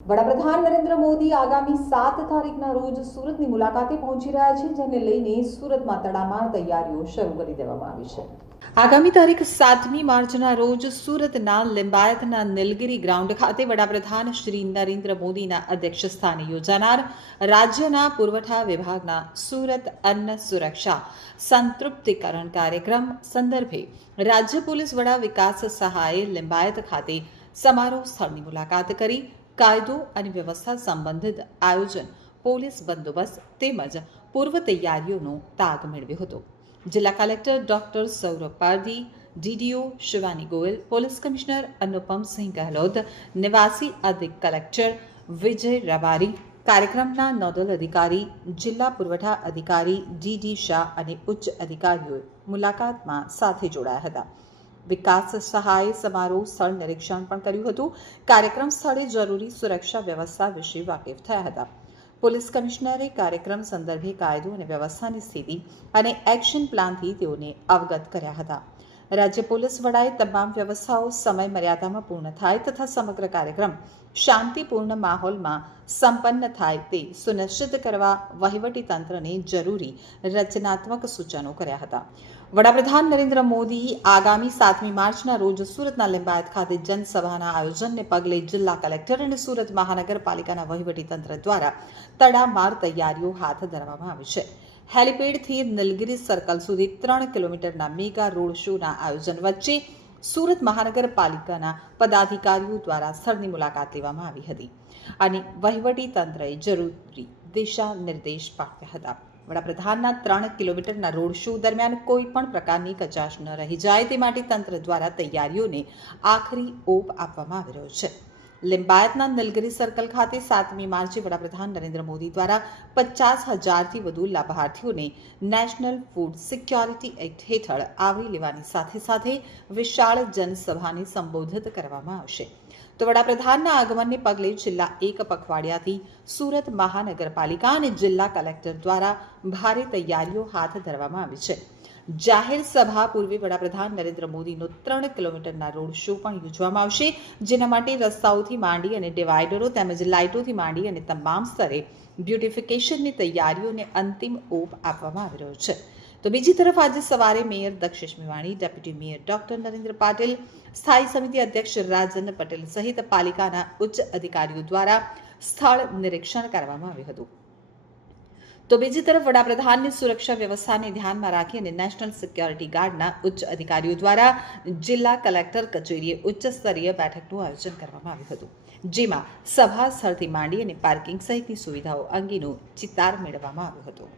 વડાપ્રધાન નરેન્દ્ર મોદી આગામી સાત તારીખના રોજ સુરતની મુલાકાતે પહોંચી રહ્યા છે, જેને લઈને સુરતમાં તડામાર તૈયારીઓ શરૂ કરી દેવામાં આવી છે. આગામી તારીખ સાતમી માર્ચના રોજ સુરતના લિંબાયતના નીલગીરી ગ્રાઉન્ડ ખાતે વડાપ્રધાન શ્રી નરેન્દ્ર મોદીના અધ્યક્ષ સ્થાને યોજાનાર રાજ્યના પુરવઠા વિભાગના સુરત અન્ન સુરક્ષા સંતૃપ્તિકરણ કાર્યક્રમ સંદર્ભે રાજ્ય પોલીસ વડા વિકાસ સહાયે લિંબાયત ખાતે સમારોહ સ્થળની મુલાકાત કરી કાયદો અને વ્યવસ્થા સંબંધિત આયોજન, પોલીસ બંદોબસ્ત તેમજ પૂર્વ તૈયારીઓનો તાગ મેળવ્યો હતો. જિલ્લા collector doctor Saurabh Pardhi DDO Shivani Goyal, police commissioner Anupamsinh Gehlot, નિવાસી અધિક કલેક્ટર વિજય રબારી, કાર્યક્રમના નોડલ અધિકારી, જિલ્લા પુરવઠા અધિકારી ડીડી શાહ અને ઉચ્ચ અધિકારીઓએ મુલાકાતમાં સાથે જોડાયા હતા. વિકાસ સહાય સમારોહ સ્થળ નિરીક્ષણ પણ કર્યું હતું. કાર્યક્રમ સ્થળે જરૂરી સુરક્ષા વ્યવસ્થા વિશે વાકેફ થયા હતા. પોલીસ કમિશનરે કાર્યક્રમ સંદર્ભે કાયદો અને વ્યવસ્થાની સ્થિતિ અને એક્શન પ્લાનથી તેઓને અવગત કર્યા હતા. રાજ્ય પોલીસ વડાએ તમામ વ્યવસ્થાઓ સમય મર્યાદામાં પૂર્ણ થાય તથા સમગ્ર કાર્યક્રમ શાંતિપૂર્ણ માહોલમાં સંપન્ન થાય તે સુનિશ્ચિત કરવા વહીવટી તંત્રને જરૂરી રચનાત્મક સૂચનો કર્યા હતા. વડાપ્રધાન નરેન્દ્ર મોદી આગામી સાતમી માર્ચના રોજ સુરતના લિંબાયત ખાતે જનસભાના આયોજનને પગલે જિલ્લા કલેક્ટર અને સુરત મહાનગરપાલિકાના વહીવટી તંત્ર દ્વારા તડામાર તૈયારીઓ હાથ ધરવામાં આવી છે. હેલિપેડથી નીલગીરી સર્કલ સુધી ત્રણ કિલોમીટરના મેગા રોડ શોના આયોજન વચ્ચે સુરત મહાનગરપાલિકાના પદાધિકારીઓ દ્વારા સ્થળની મુલાકાત લેવામાં આવી હતી. અને વહીવટી તંત્રએ જરૂરી દિશા નિર્દેશ પાઠવ્યા હતા. વડાપ્રધાનના ત્રણ કિલોમીટરના રોડ શો દરમિયાન કોઈ પણ પ્રકારની કચાશ ન રહી જાય તે માટે તંત્ર દ્વારા તૈયારીઓને આખરી ઓપ આપવામાં આવી રહ્યો છે. લિંબાયતના નીલગિરી સર્કલ ખાતે સાતમી માર્ચે વડાપ્રધાન નરેન્દ્ર મોદી દ્વારા પચાસ હજારથી વધુ લાભાર્થીઓને નેશનલ ફૂડ સિક્યોરિટી એક્ટ હેઠળ આવરી લેવાની સાથે સાથે વિશાળ જનસભાને સંબોધિત કરવામાં આવશે. તો વડાપ્રધાનના આગમનને પગલે છેલ્લા એક પખવાડિયાથી સુરત મહાનગરપાલિકા અને જિલ્લા કલેક્ટર દ્વારા ભારે તૈયારીઓ હાથ ધરવામાં આવી છે. જાહેર સભા પૂર્વે વડાપ્રધાન નરેન્દ્ર મોદીનો ત્રણ કિલોમીટરના રોડ શો પણ યોજવામાં આવશે, જેના માટે રસ્તાઓથી માંડી અને ડિવાઈડરો તેમજ લાઇટોથી માંડી અને તમામ સ્તરે બ્યુટિફિકેશનની તૈયારીઓને અંતિમ ઓપ આપવામાં આવી રહ્યો છે. તો બીજી તરફ આજે સવારે mayor Dakshesh Mevani, deputy mayor doctor Narendra Patil, સ્થાયી સમિતિ અધ્યક્ષ રાજન પટેલ સહિત પાલિકાના ઉચ્ચ અધિકારીઓ દ્વારા સ્થળ નિરીક્ષણ કરવામાં આવ્યું હતું. તો બીજી તરફ વડાપ્રધાનની સુરક્ષા વ્યવસ્થાને ધ્યાનમાં રાખીને નેશનલ સિક્યોરિટી ગાર્ડના ઉચ્ચ અધિકારીઓ દ્વારા જિલ્લા કલેક્ટર કચેરીએ ઉચ્ચ સ્તરીય બેઠકનું આયોજન કરવામાં આવ્યું હતું, જેમાં સભા સ્થળથી માંડી અને પાર્કિંગ સહિતની સુવિધાઓ અંગેનો ચિતાર મેળવવામાં આવ્યો હતો.